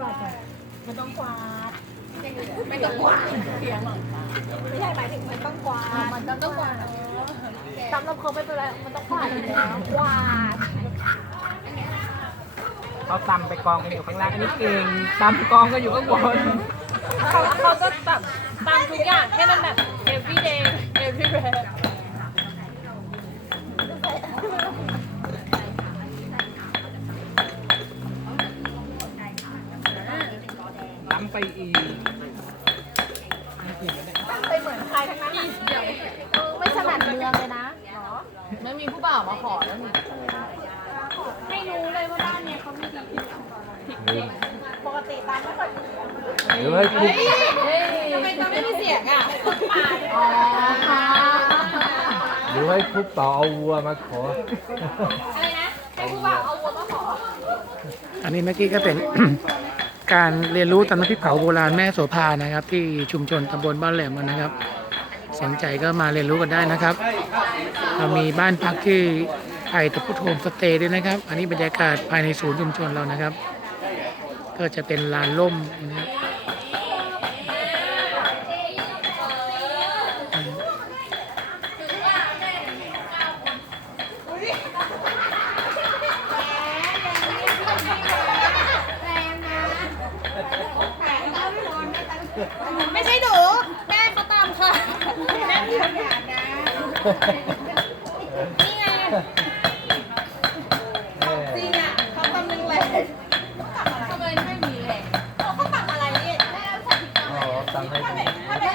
กวาดก่อนมันต้องกวาด ไม่ต้องกวาดเสียงหลังตาไม่ใช่หมายถึงมันต้องกวาด มันต้องกวาดสำหรับเขาไม่เป็นไร มันต้องกวาดอยู่แล้วกวาดเขาตำไปกองกันอยู่ข้างล่างอันนี้เก่งตำกองกันอยู่ข้างบนเขาเขาก็แบบตามทุกอย่างให้มันแบบ ไปอีกไปเหมือนใครทั้งนั้นอะเออไม่ถนัดเมืองเลยนะไม่มีผู้บ่าวมาขอแล้วนี่ไม่รู้เลยว่าบ้านเนี่ยเขามีดีปกติตามไม่ค่อยดีหรือให้คุกทำไมจะไม่มีเสียงอะอ๋อค่ะหรือให้คุกต่อเอาวัวมาขอ อะไรนะให้ผู้บ่าวเอาวัวมาขอ อันนี้เมื่อกี้ก็เป็น การเรียนรู้ตำน้ำพริกเผาโบราณแม่โสภานะครับ ที่ชุมชนตำบลบ้านแหลมนะครับ สนใจก็มาเรียนรู้กันได้นะครับเรามีบ้านพักที่ไผ่ตะพุทโฮมสเตย์ด้วยนะครับ อันนี้บรรยากาศภายในศูนย์ชุมชนเรานะครับ ก็จะเป็นลานล่มนะครับ ไม่ใช่หนูแม่ก็ตามค่ะแม่ทำคอยากนะนี่ไงจริงอะเขาทำนึงเลยทำไมไม่มีเลยเขาก็สั่งอะไรนี่แม่เอาสั่งผิดนไหนถ้าเป็นถ้าเป็น